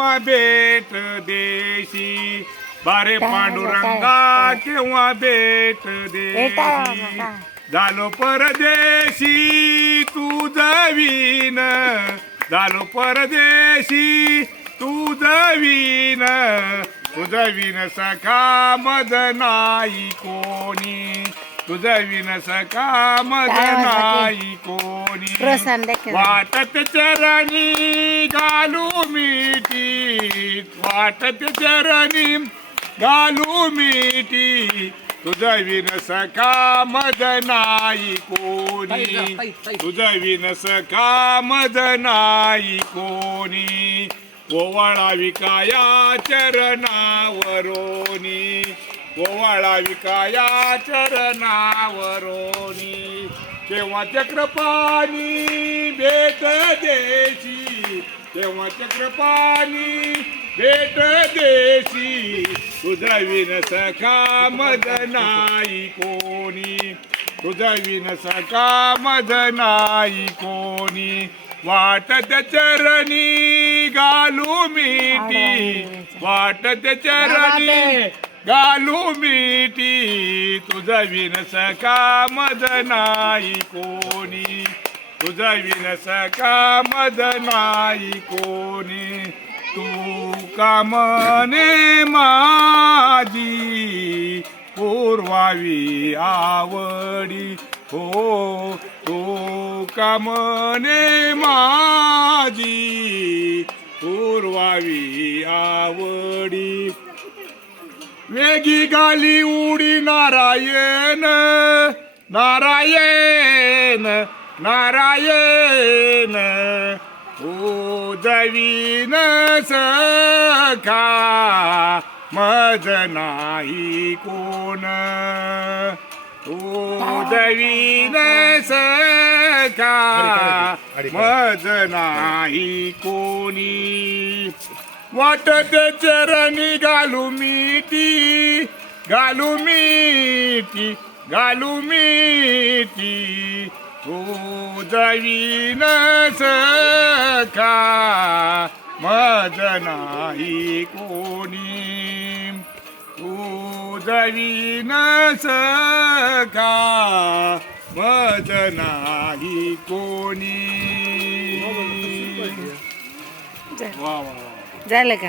केव्हा भेट देशी? बारे पांडुरंगा केव्हा भेट देशी? झालो परदेशी तू जवीन. झालो परदेशी तू जवीन. तुझं विन सखा मद नाही कोणी? तुझं विन सखा मद नाही कोणी. वाटत चरणी घालू मिठी वाटत चरणी घालू मिठी तुझं विन सखा मद नाही कोणी. तुझं विन सखा मद नाही कोणी. ओवाळा विकाया चरणावरोनी. ओवाळा विकाया चरणावरोनी. तेव्हा चक्रपाणी भेट देशी. तेव्हा चक्रपाणी भेट देशी. तुझा विन सखा मद नाही कोणी. तुझा विन सखा मद नाही कोणी. वाटत चरणी घालू मिठी. वाटत चरणी घालू मिठी तुझा विन सखा मद नाही कोणी? तुझा विन सखा मद नाही कोणी? तू कामने माझी पूर्वावी आवडी? हो तू कामने माझी पूर्वावी आवडी? वेगी गाली उडी नारायण नारायण नारायण। ओ जवीन सखा मज नाही कोण। ओ जवीन सखा मज नाही कोणी। वाटत चरणी घालू मिठी घालू मिठी घालू मिठी. तू जवीन सखा मज नाही कोणी. तू जवीन सखा मज नाही कोणी. वा वा. झालं का?